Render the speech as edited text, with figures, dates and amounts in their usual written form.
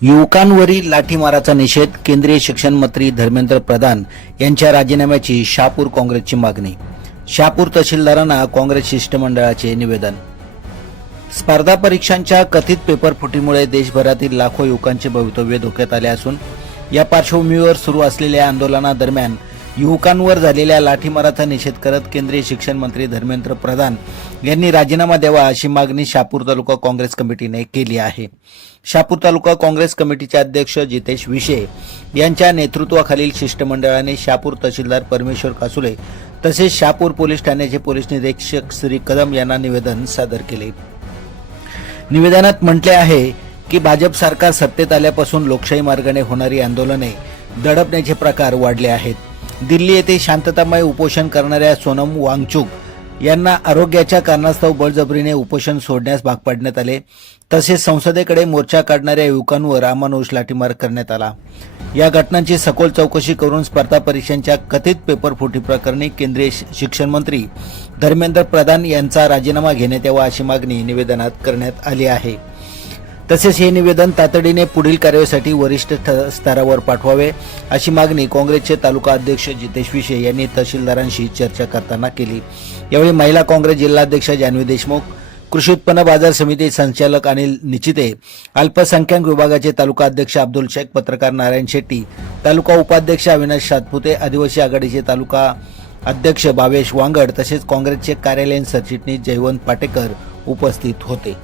युवकांवरील लाठीमाराचा निषेध. केंद्रीय शिक्षण मंत्री धर्मेंद्र प्रधान यांच्या राजीनाम्याची शहापूर काँग्रेसची मागणी. शहापूर तहसीलदारांना काँग्रेस शिष्टमंडळाचे निवेदन. स्पर्धा परीक्षांच्या कथित पेपरफुटीमुळे देशभरातील लाखो युवकांचे भवितव्य धोक्यात आले असून या पार्श्वभूमीवर सुरू असलेल्या आंदोलनादरम्यान युवकांवर झालेल्या लाठीमाराचा निषेध करत केंद्रीय शिक्षण मंत्री धर्मेंद्र प्रधान यांनी राजीनामा द्यावा अशी मागणी शहापूर तालुका काँग्रेस कमिटीने केली आहे. शहापूर तालुका काँग्रेस कमिटीचे अध्यक्ष जितेश विशे यांच्या नेतृत्वाखालील शिष्टमंडळाने शहापूर तहसीलदार परमेश्वर कासुले तसेच शहापूर पोलीस ठाण्याचे पोलीस निरीक्षक श्री कदम यांना निवेदन सादर केले. निवेदनात म्हटले आहे की भाजप सरकार सत्तेत आल्यापासून लोकशाही मार्गाने होणारी आंदोलने दडपण्याचे प्रकार वाढले आहेत. दिल्ली येथे शांततामय उपोषण करणाऱ्या सोनम वांगचुक यांना आरोग्याच्या कारणास्तव बळजबरीने उपोषण सोडण्यास भाग पाडण्यात आले. तसेच संसदेकडे मोर्चा काढणाऱ्या युवकांवर अमानुष लाठीमार करण्यात आला. या घटनांची सखोल चौकशी करून स्पर्धा परीक्षांच्या कथित पेपरफुटी प्रकरणी केंद्रीय शिक्षण मंत्री धर्मेंद्र प्रधान यांचा राजीनामा घेण्यात यावा अशी मागणी निवेदनात करण्यात आली आहे. तसेच हे निवेदन तातडीने पुढील कार्यवाहीसाठी वरिष्ठ स्तरावर पाठवावे अशी मागणी काँग्रेसचे तालुका अध्यक्ष जितेश विशे यांनी तहसीलदारांशी चर्चा करताना केली. यावेळी महिला काँग्रेस जिल्हाध्यक्ष जान्हवी देशमुख, कृषी उत्पन्न बाजार समिती संचालक अनिल निचिते, अल्पसंख्याक विभागाचे तालुका अध्यक्ष अब्दुल शेख, पत्रकार नारायण शेट्टी, तालुका उपाध्यक्ष अविनाश सातपुते, आदिवासी आघाडीचे तालुका अध्यक्ष भावेश वांगड तसेच काँग्रेसचे कार्यालयीन सरचिटणीस जयवंत पाटेकर उपस्थित होते.